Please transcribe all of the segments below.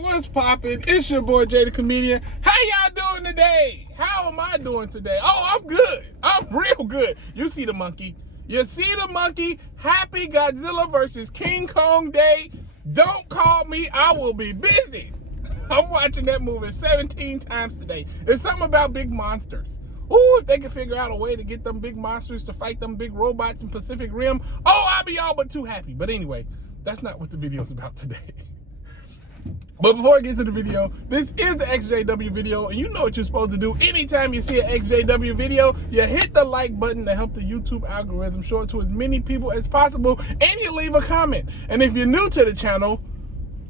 what's poppin'? It's your boy Jay the Comedian. How y'all doing today? How am I doing today? Oh, I'm good. I'm real good. You see the monkey. You see the monkey. Happy Godzilla versus King Kong Day. Don't call me. I will be busy. I'm watching that movie 17 times today. There's something about big monsters. Ooh, if they could figure out a way to get them big monsters to fight them big robots in Pacific Rim, oh, I'll be all but too happy. But anyway, that's not what the video's about today. But before I get to the video, this is the ExJw video, and you know what you're supposed to do. Anytime you see an ExJw video, you hit the like button to help the YouTube algorithm show it to as many people as possible, and you leave a comment. And if you're new to the channel,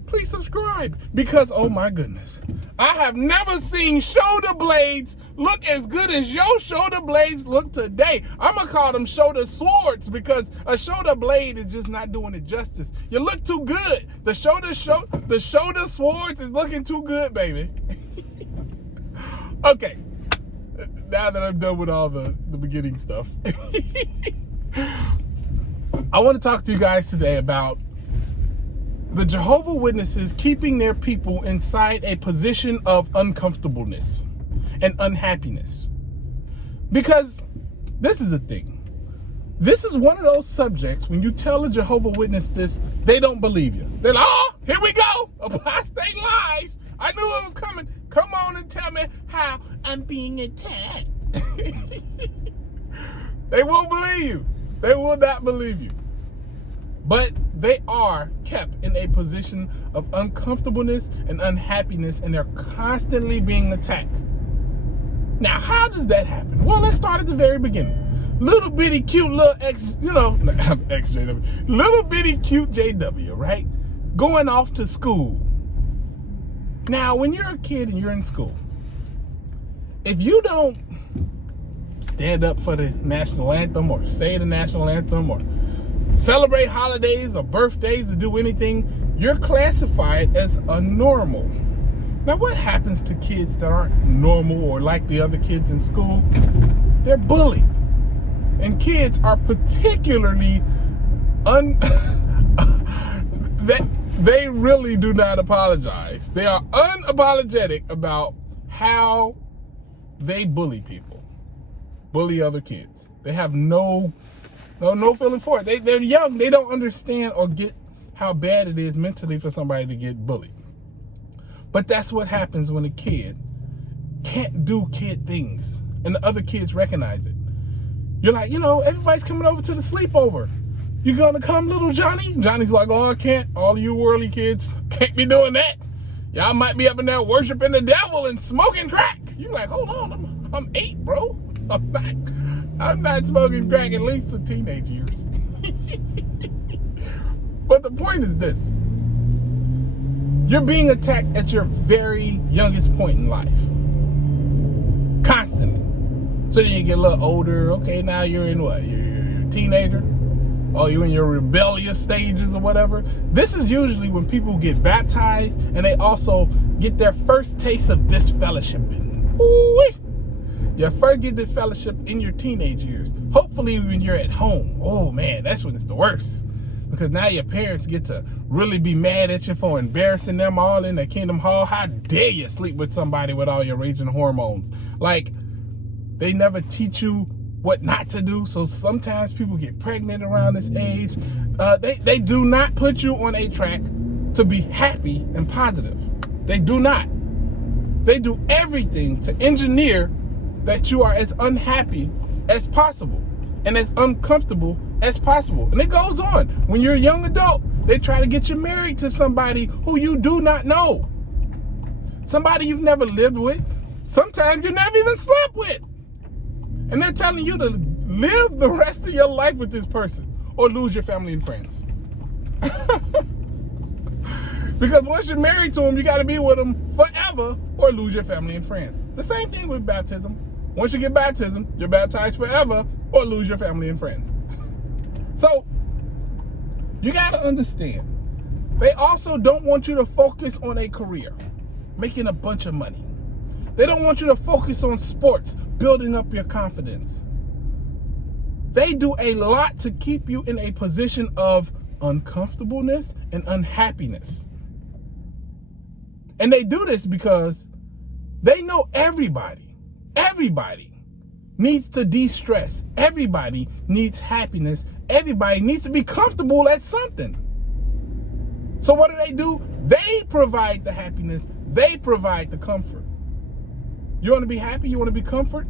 please subscribe, because oh my goodness, I have never seen shoulder blades look as good as your shoulder blades look today. I'm gonna call them shoulder swords, because a shoulder blade is just not doing it justice. You look too good. The shoulder swords is looking too good, baby. Okay, now that I'm done with all the beginning stuff, I want to talk to you guys today about the Jehovah Witnesses keeping their people inside a position of uncomfortableness and unhappiness. Because this is the thing. This is one of those subjects, when you tell a Jehovah Witness this, they don't believe you. They're like, oh, here we go. Apostate lies. I knew it was coming. Come on and tell me how I'm being attacked. They won't believe you. They will not believe you. But they are kept in a position of uncomfortableness and unhappiness, and they're constantly being attacked. Now, how does that happen? Well, let's start at the very beginning. Little bitty cute little ExJw, little bitty cute JW, right? Going off to school. Now, when you're a kid and you're in school, if you don't stand up for the national anthem or say the national anthem or celebrate holidays or birthdays or do anything, you're classified as a normal. Now, what happens to kids that aren't normal or like the other kids in school? They're bullied. And kids are particularly they really do not apologize. They are unapologetic about how they bully people, bully other kids. They have no feeling for it. They're young. They don't understand or get how bad it is mentally for somebody to get bullied. But that's what happens when a kid can't do kid things and the other kids recognize it. You're like, everybody's coming over to the sleepover. You gonna come, little Johnny? Johnny's like, oh, I can't. All you worldly kids can't be doing that. Y'all might be up in there worshiping the devil and smoking crack. You're like, hold on, I'm 8, bro. I'm not smoking crack, at least in teenage years. But the point is this. You're being attacked at your very youngest point in life. Constantly. So then you get a little older. Okay, now you're in what? You're a teenager? Or you're in your rebellious stages or whatever. This is usually when people get baptized and they also get their first taste of disfellowshipping. Ooh-wee. You first get this fellowship in your teenage years. Hopefully when you're at home. Oh man, that's when it's the worst. Because now your parents get to really be mad at you for embarrassing them all in the Kingdom Hall. How dare you sleep with somebody with all your raging hormones? Like, they never teach you what not to do. So sometimes people get pregnant around this age. They do not put you on a track to be happy and positive. They do not. They do everything to engineer that you are as unhappy as possible and as uncomfortable as possible. And it goes on. When you're a young adult, they try to get you married to somebody who you do not know. Somebody you've never lived with. Sometimes you never even slept with. And they're telling you to live the rest of your life with this person or lose your family and friends. Because once you're married to them, you got to be with them forever or lose your family and friends. The same thing with baptism. Once you get baptism, you're baptized forever or lose your family and friends. So, you got to understand, they also don't want you to focus on a career, making a bunch of money. They don't want you to focus on sports, building up your confidence. They do a lot to keep you in a position of uncomfortableness and unhappiness. And they do this because they know everybody needs to de-stress. Everybody needs happiness. Everybody needs to be comfortable at something. So what do? They provide the happiness. They provide the comfort. You want to be happy? You want to be comfort?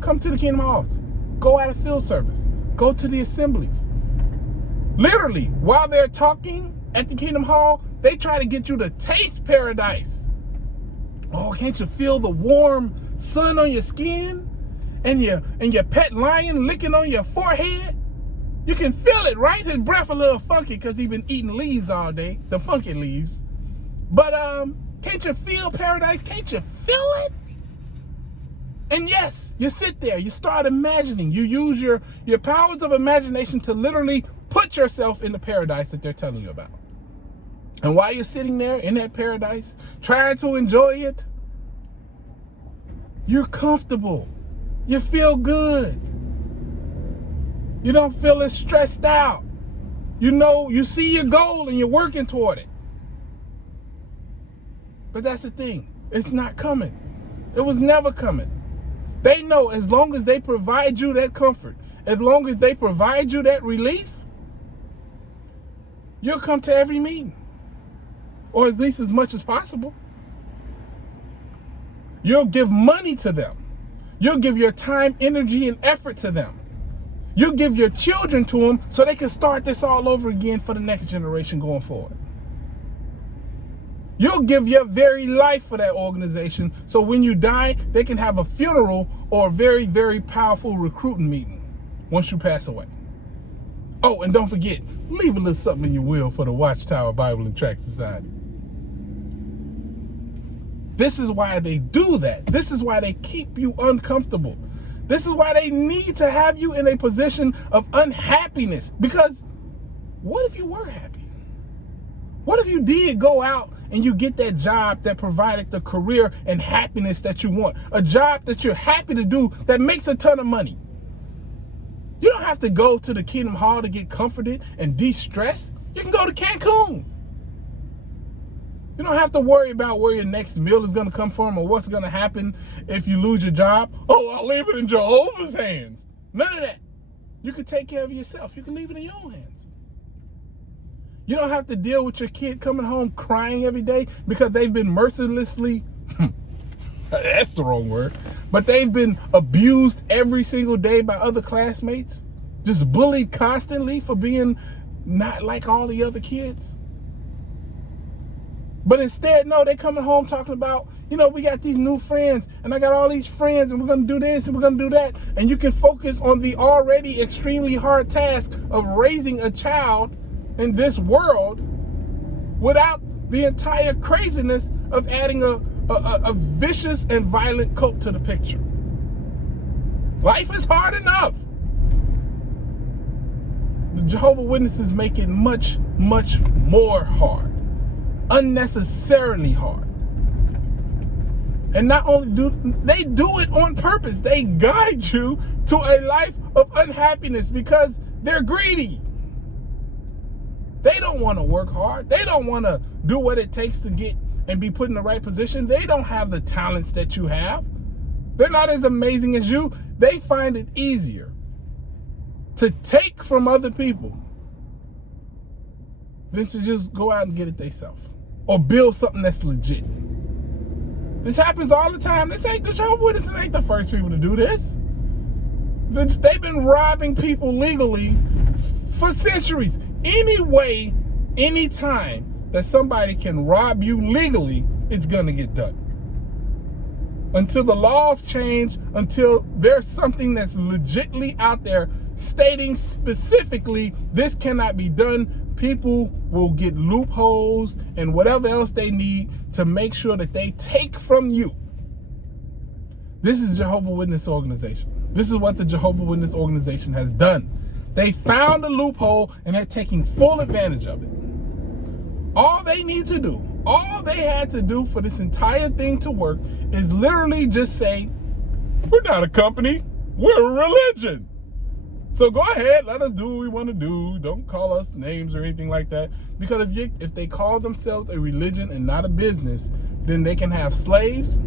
Come to the Kingdom Halls. Go out of field service. Go to the assemblies. Literally, while they're talking at the Kingdom Hall, they try to get you to taste paradise. Oh, can't you feel the warm sun on your skin? And your pet lion licking on your forehead? You can feel it, right? His breath a little funky because he's been eating leaves all day, the funky leaves. But can't you feel paradise? Can't you feel it? And yes, you sit there, you start imagining. You use your powers of imagination to literally put yourself in the paradise that they're telling you about. And while you're sitting there in that paradise, trying to enjoy it, you're comfortable. You feel good. You don't feel as stressed out. You know, you see your goal and you're working toward it. But that's the thing. It's not coming. It was never coming. They know as long as they provide you that comfort, as long as they provide you that relief, you'll come to every meeting. Or at least as much as possible. You'll give money to them. You'll give your time, energy, and effort to them. You'll give your children to them so they can start this all over again for the next generation going forward. You'll give your very life for that organization so when you die, they can have a funeral or a very, very powerful recruiting meeting once you pass away. Oh, and don't forget, leave a little something in your will for the Watchtower Bible and Tract Society. This is why they do that. This is why they keep you uncomfortable. This is why they need to have you in a position of unhappiness. Because what if you were happy? What if you did go out and you get that job that provided the career and happiness that you want? A job that you're happy to do that makes a ton of money. You don't have to go to the Kingdom Hall to get comforted and de-stress. You can go to Cancun. You don't have to worry about where your next meal is going to come from or what's going to happen if you lose your job. Oh, I'll leave it in Jehovah's hands. None of that. You can take care of yourself. You can leave it in your own hands. You don't have to deal with your kid coming home crying every day because they've been mercilessly, that's the wrong word, but they've been abused every single day by other classmates, just bullied constantly for being not like all the other kids. But instead, no, they're coming home talking about, you know, we got these new friends and I got all these friends and we're going to do this and we're going to do that. And you can focus on the already extremely hard task of raising a child in this world without the entire craziness of adding a vicious and violent coat to the picture. Life is hard enough. The Jehovah's Witnesses make it much, much more hard. Unnecessarily hard. And not only do they do it on purpose, they guide you to a life of unhappiness because they're greedy. They don't want to work hard. They don't want to do what it takes to get and be put in the right position. They don't have the talents that you have. They're not as amazing as you. They find it easier to take from other people than to just go out and get it themselves or build something that's legit. This happens all the time. The Jehovah's Witnesses ain't the first people to do this. They've been robbing people legally for centuries. Any way, any time that somebody can rob you legally, it's going to get done. Until the laws change, until there's something that's legitimately out there stating specifically this cannot be done, people will get loopholes and whatever else they need to make sure that they take from you. This is Jehovah's Witness organization. This is what the Jehovah's Witness organization has done. They found a loophole and they're taking full advantage of it. All they need to do, all they had to do for this entire thing to work is literally just say, we're not a company, we're a religion. So go ahead, let us do what we want to do. Don't call us names or anything like that. Because if they call themselves a religion and not a business, then they can have slaves.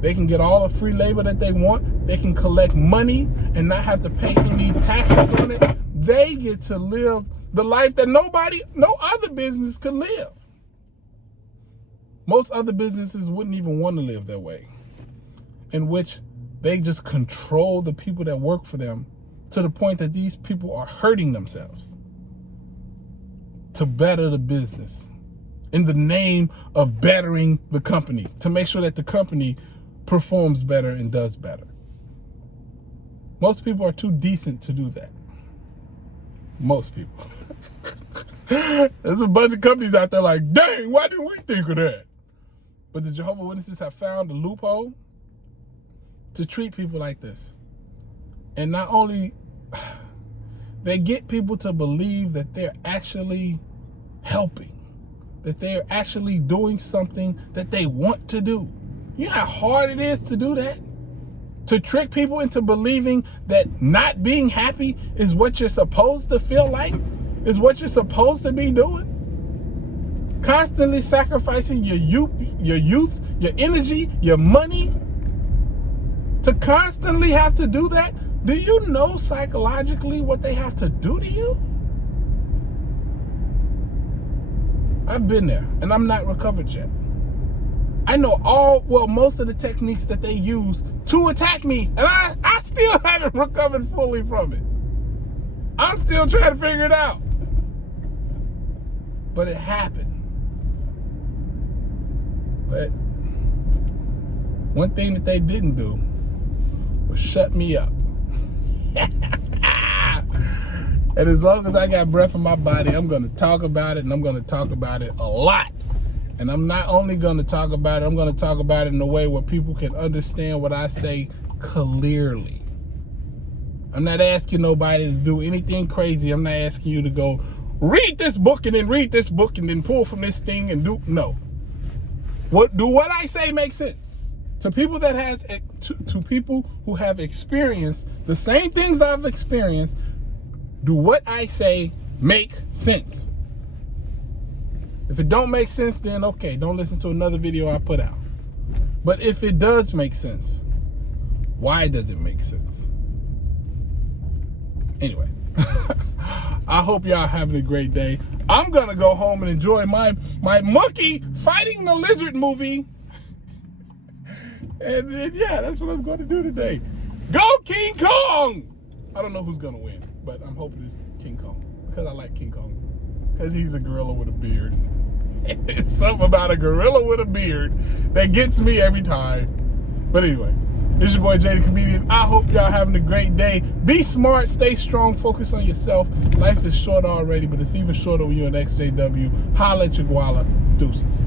They can get all the free labor that they want. They can collect money and not have to pay any taxes on it. They get to live the life that no other business could live. Most other businesses wouldn't even want to live that way, in which they just control the people that work for them to the point that these people are hurting themselves to better the business in the name of bettering the company, to make sure that the company performs better and does better. Most people are too decent to do that. Most people. There's a bunch of companies out there like, dang, why didn't we think of that? But the Jehovah Witnesses have found a loophole to treat people like this. And not only, they get people to believe that they're actually helping, that they're actually doing something that they want to do. You know how hard it is to do that? To trick people into believing that not being happy is what you're supposed to feel like, is what you're supposed to be doing. Constantly sacrificing your youth, your energy, your money to constantly have to do that. Do you know psychologically what they have to do to you? I've been there and I'm not recovered yet. I know most of the techniques that they use to attack me, and I still haven't recovered fully from it. I'm still trying to figure it out. But it happened. But one thing that they didn't do was shut me up. And as long as I got breath in my body, I'm going to talk about it, and I'm going to talk about it a lot. And I'm not only going to talk about it, I'm going to talk about it in a way where people can understand what I say clearly. I'm not asking nobody to do anything crazy. I'm not asking you to go read this book and then read this book and then pull from this thing and do. No. What I say make sense to people to people who have experienced the same things I've experienced. Do what I say make sense? If it don't make sense, then okay, don't listen to another video I put out. But if it does make sense, why does it make sense? Anyway, I hope y'all having a great day. I'm gonna go home and enjoy my monkey fighting the lizard movie. And yeah, that's what I'm gonna do today. Go King Kong! I don't know who's gonna win, but I'm hoping it's King Kong because I like King Kong. Because he's a gorilla with a beard. It's something about a gorilla with a beard that gets me every time. But anyway, this is your boy Jay the Comedian. I hope y'all having a great day. Be smart, stay strong, focus on yourself. Life is short already, but it's even shorter when you're an ExJw. Holla at your guala. Deuces.